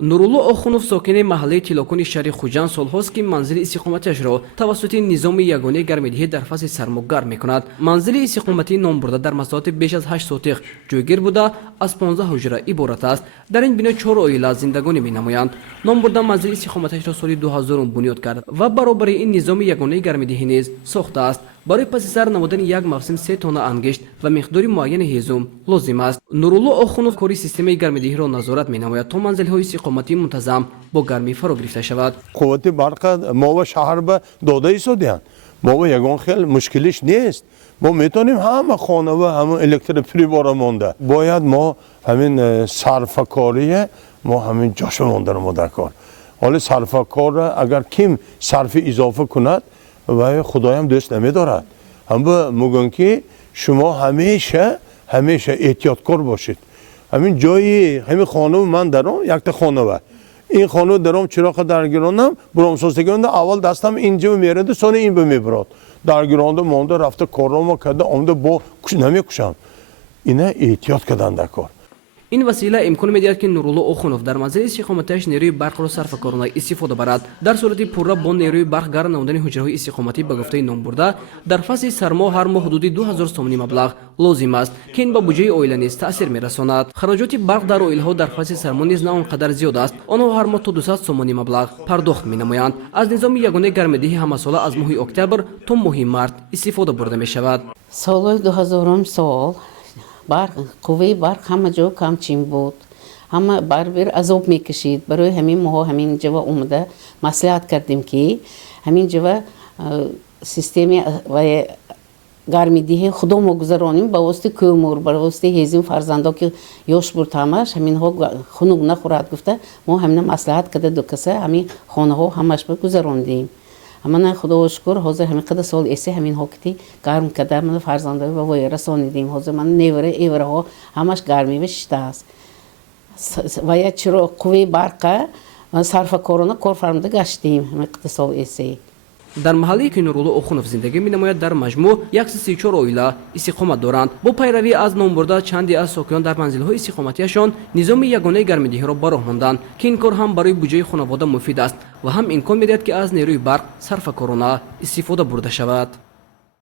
нурулло охунов сокини маҳаллаи тилокуни шаҳри хуҷанд солҳост ки манзили истиқоматиашро тавассути низоми ягонаи гармидиҳӣ дар фасли сармо гарм мекунад. манзили истиқоматии номбурда дар масоҳати беш аз 8 сотиқ ҷойгир буда аз 15 ҳуҷра иборат аст. дар ин бино 4 оила зиндагонӣ менамоянд. номбурда манзили истиқоматиашро соли 2000 бунёд кард ва баробари ин низоми ягонаи гармидиҳӣ низ сохтааст. барои паси сар намудани як мавсим 3 тонна ангишт ва миқдори муайяни ҳезум лозим аст. нурулло охунов кори системаи гармидиҳиро назорат менамояд то манзилҳои истиқоматии мунтазам бо гармӣ фаро гирифта шавад. қуввати барқа мо ва шаҳр ба дода истодиянд. мо ва ягон хел мушкилиш нест. мо метонем ҳама хона ва ҳама электрприбора монда. бояд мо ҳамин сарфакорие мо ҳамин ҷошба мондаро мо дар кор. ҳоли сарфакора агар ким сарфи изофа кунад ва худоям дӯст намедорад. ҳама мегӯям ки шумо ҳамеша эҳтиёткор бошед. ҳамин ҷои ҳамин хонаву ман даром якта хонава. ин хонаву даром чироqa даргиронам буромсозтагиронда аввал дастам инҷа мераду сони ин ба мебирод. Даргиронда монда рафта коррома карда омда бо намекушам. ина эҳтиёт кардан дар кор. ин васила имкон медиҳад ки нурулло охунов дар манзили истиқоматиаш нерӯи барқро сарфакорона истифода барад. дар сурати пурра бо нерӯи барқ гарм намудани ҳуҷраҳои истиқоматӣ ба гуфтаи номбурда дар фасли сармо ҳар моҳ ҳудуди 2000 сомонӣ маблағ лозим аст ки ин ба буҷаи оила низ таъсир мерасонад. хароҷоти барқ дар оилаҳо дар фасли сармо низ на он қадар зиёд аст. онҳо ҳар моҳ то 200 сомонӣ маблағ пардохт менамоянд. аз низоми ягонаи гармидиҳӣ ҳамасола аз моҳи октябр то моҳи март истифода бурда мешавад. соли 2000 сол қувваи барқ ҳама ҷо камчин буд. ҳама барбир азоб мекашид. барои ҳамин моҳо ҳамин ҷава омада маслиҳат кардем ки ҳамин ҷава системи гармидиҳӣ худо мо гузаронем ба восити кӯмур ба восити ҳезим фарзандо ки ёш буд ҳамаш ҳаминҳо хунук нахӯрад гуфта мо ҳамина маслиҳат карда ду каса ҳамин хонаҳо ҳамаш ба гузарондем. амана худоро шукр ҳозир ҳамин қадар соли эси ҳаминҳо кити гарм карда мана фарзандои ба воя расонидем. ҳозир ман невара эвраҳо ҳамаш гармӣ шидааст. ва як чиро қувваи барқа сарфакорона кор фармуда гаштем ҳамин қадар соли эси. дар маҳаллае ки нурулло охунов зиндагӣ менамояд дар маҷмӯъ 134 оила истиқомат доранд. бо пайравӣ аз номбурда чанде аз сокинон дар манзилҳои истиқоматиашон низоми ягонаи гармидиҳиро ба роҳ монданд ки ин кор ҳам барои буҷаи хонавода муфид аст ва ҳам имкон медиҳад ки аз нерӯи барқ сарфакорона истифода бурда шавад.